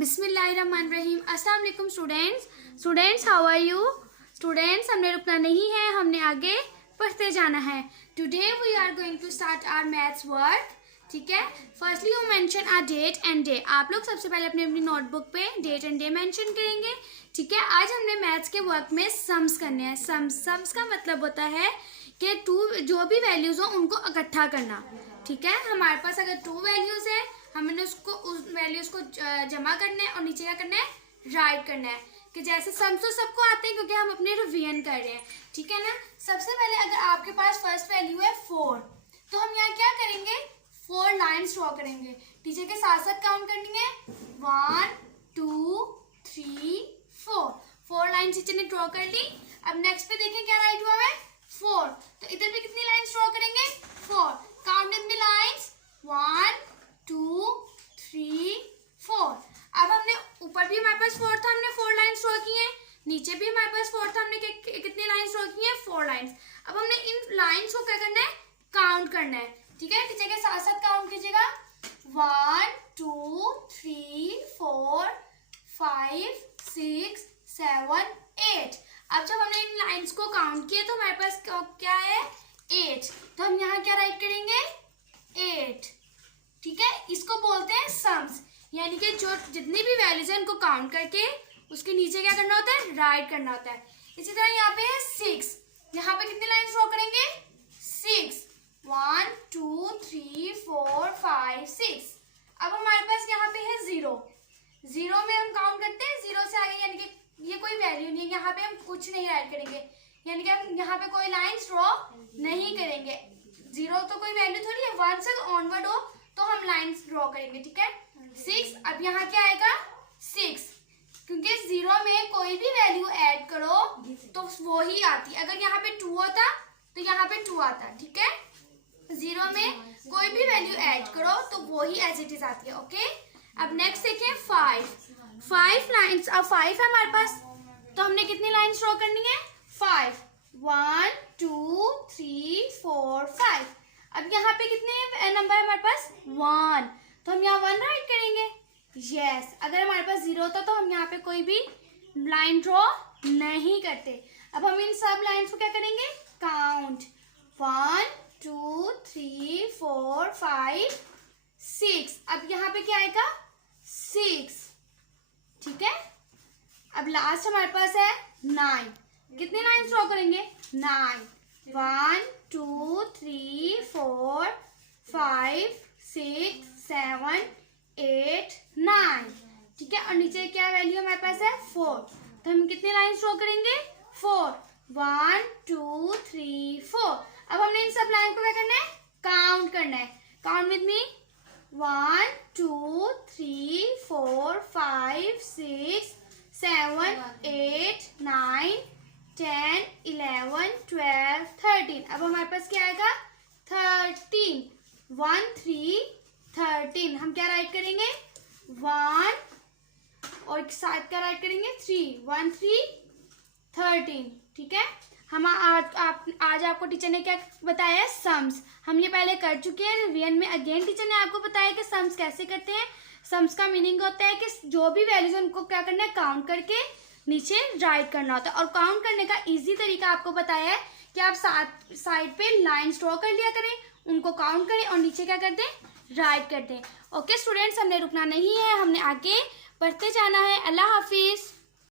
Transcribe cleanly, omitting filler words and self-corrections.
बिस्मिल्लाहिर्रहमानिर्रहीम। अस्सलाम वालेकुम students, how are you students. हमने रुकना नहीं है, हमने आगे पढ़ते जाना है। Today we are going to start our maths work. ठीक है, firstly you mention our date and day. आप लोग सबसे पहले अपनी अपनी नोटबुक पे डेट एंड डे मेंशन करेंगे। ठीक है, आज हमने मैथ्स के वर्क में सम्स करने हैं। सम्स का मतलब होता है कि जो भी वैल्यूज हो उनको इकट्ठा करना। ठीक है, हमारे पास अगर 2 वैल्यूज है, हमने उसको उस वैल्यूज को जमा करना है और नीचे क्या करना है, राइट करना है। कि जैसे सम्स तो सबको आते हैं क्योंकि हम अपने रिवीजन कर रहे हैं। ठीक है ना। सबसे पहले अगर आपके पास फर्स्ट वैल्यू है 4, तो हम यहाँ क्या करेंगे, 4 लाइन्स ड्रॉ करेंगे। टीचर के साथ साथ काउंट करनी है, 1 2 3 4 लाइन टीचर ने ड्रॉ कर ली। अब नेक्स्ट पे देखें क्या राइट हुआ है, 4। तो इधर पे कितनी लाइन्स ड्रॉ करेंगे, 4। Count in the lines, 1 2 3 4। अब हमने ऊपर भी हमारे पास 4 था, हमने 4 लाइन्स ड्रॉ की हैं। नीचे भी हमारे पास 4 था, हमने कितनी लाइन्स ड्रॉ की हैं, 4 लाइन्स। अब हमने इन लाइन्स को क्या करना है, काउंट करना है। ठीक है, टीचर के साथ साथ काउंट कीजिएगा, 1 2 3 4 5 6 7 8। अब जब हमने इन लाइन्स को काउंट किया तो हमारे पास क्या है, 8। तो हम यहाँ क्या राइट करेंगे, 8। ठीक है, इसको बोलते हैं सम्स, यानी कि जो जितनी भी वैल्यूज है उनको काउंट करके उसके नीचे क्या करना होता है, राइट करना होता है। इसी तरह यहाँ पे है 6। यहाँ पे कितनी लाइन्स ड्रॉ करेंगे, 6। 1 2 3 4 5 6। अब हमारे पास यहाँ पे है 0 में हम काउंट करते हैं 0 से आगे, यानी कि ये कोई वैल्यू नहीं है, यहाँ पे हम कुछ नहीं राइट करेंगे, यानी कि हम यहाँ पे कोई लाइन्स ड्रॉ नहीं करेंगे। 0 तो कोई वैल्यू थोड़ी है, 1 से ऑनवर्ड हो तो हम लाइन्स ड्रॉ करेंगे। ठीक है, 6। अब यहाँ क्या आएगा, 6, क्योंकि 0 में कोई भी वैल्यू ऐड करो तो वो ही आती। अगर यहाँ पे 2 होता तो यहाँ पे 2 आता। ठीक है, 0 में कोई भी वैल्यू ऐड करो तो वो ही एज इट इज आती है। ओके, अब नेक्स्ट देखें 5 लाइन्स। अब 5 है हमारे पास, तो हमने कितनी लाइन्स ड्रॉ करनी है, 5। 1 2 3 4 5। अब यहाँ पे कितने नंबर है हमारे पास, 1, तो हम यहाँ 1 राइट करेंगे। यस, अगर हमारे पास 0 होता तो हम यहाँ पे कोई भी लाइन ड्रॉ नहीं करते। अब हम इन सब लाइन्स को क्या करेंगे, काउंट, 1 2 3 4 5 6। अब यहाँ पे क्या आएगा, 6। ठीक है, अब लास्ट हमारे पास है 9। कितनी लाइन्स ड्रॉ करेंगे, 9। 1 2 3 4 5 6 7 8 9। ठीक है, और नीचे क्या वैल्यू हमारे पास है, 4। तो हम कितनी लाइन्स ड्रॉ करेंगे, 4। 1 2 3 4। अब हमने इन सब लाइन को क्या करना है, काउंट करना है। Count with me, 1 2 3 4 5 6 7 8 9 10 11 12 13। अब हमारे पास क्या आएगा, 13। 1 3 13। हम क्या राइट करेंगे, 1 और साथ क्या राइट करेंगे, 3। 1 3 13। ठीक है, हम आज आपको टीचर ने क्या बताया, सम्स। हम ये पहले कर चुके हैं रिवीजन में। अगेन टीचर ने आपको बताया कि सम्स कैसे करते हैं। सम्स का मीनिंग होता है कि जो भी वैल्यूज है उनको क्या करना है, काउंट करके नीचे राइट करना होता है। और काउंट करने का इजी तरीका आपको बताया है कि आप साइड पे लाइन्स ड्रॉ कर लिया करें, उनको काउंट करें और नीचे क्या करते हैं, राइट करते हैं। ओके स्टूडेंट्स, हमने रुकना नहीं है, हमने आगे बढ़ते जाना है। अल्लाह हाफिज।